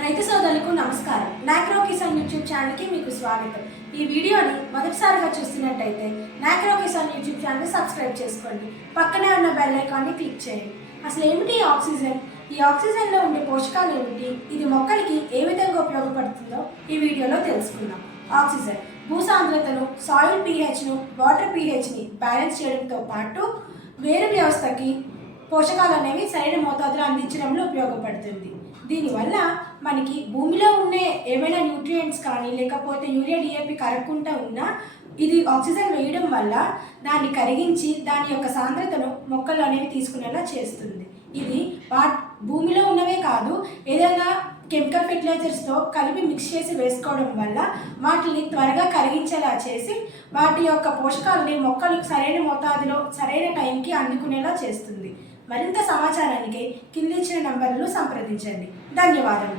రైతు సోదరులకు నమస్కారం. నాక్రో కిసాన్ యూట్యూబ్ ఛానల్కి మీకు స్వాగతం. ఈ వీడియోని మొదటిసారిగా చూస్తున్నట్టయితే నాక్రో కిసాన్ యూట్యూబ్ ఛానల్ సబ్స్క్రైబ్ చేసుకోండి. పక్కనే ఉన్న బెల్ ఐకాన్ని క్లిక్ చేయండి. అసలు ఏమిటి ఈ ఆక్సిజన్? ఈ ఆక్సిజన్లో ఉండే పోషకాలు ఏమిటి? ఇది మొక్కలకి ఏ విధంగా ఉపయోగపడుతుందో ఈ వీడియోలో తెలుసుకుందాం. ఆక్సిజన్. భూసాంద్రతను సాయిల్ పీహెచ్ను వాటర్ పీహెచ్ని బ్యాలెన్స్ చేయడంతో పాటు వేరు వ్యవస్థకి పోషకాలు అనేవి సరైన మోతాదులో అందించడంలో ఉపయోగపడుతుంది. దీనివల్ల మనకి భూమిలో ఉండే ఏమైనా న్యూట్రియంట్స్ కానీ లేకపోతే యూరియా డిఏపి కరగకుండా ఉన్నా ఇది ఆక్సిజన్ వేయడం వల్ల దాన్ని కరిగించి దాని యొక్క సాంద్రతను మొక్కలు అనేవి తీసుకునేలా చేస్తుంది. ఇది వా భూమిలో ఉన్నవే కాదు ఏదైనా కెమికల్ ఫెర్టిలైజర్స్తో కలిపి మిక్స్ చేసి వేసుకోవడం వల్ల వాటిని త్వరగా కరిగించేలా చేసి వాటి యొక్క పోషకాలని మొక్కలకు సరైన మోతాదులో సరైన టైంకి అందుకునేలా చేస్తుంది. మరింత సమాచారానికి కింది ఇచ్చిన నంబర్లను సంప్రదించండి. ధన్యవాదాలు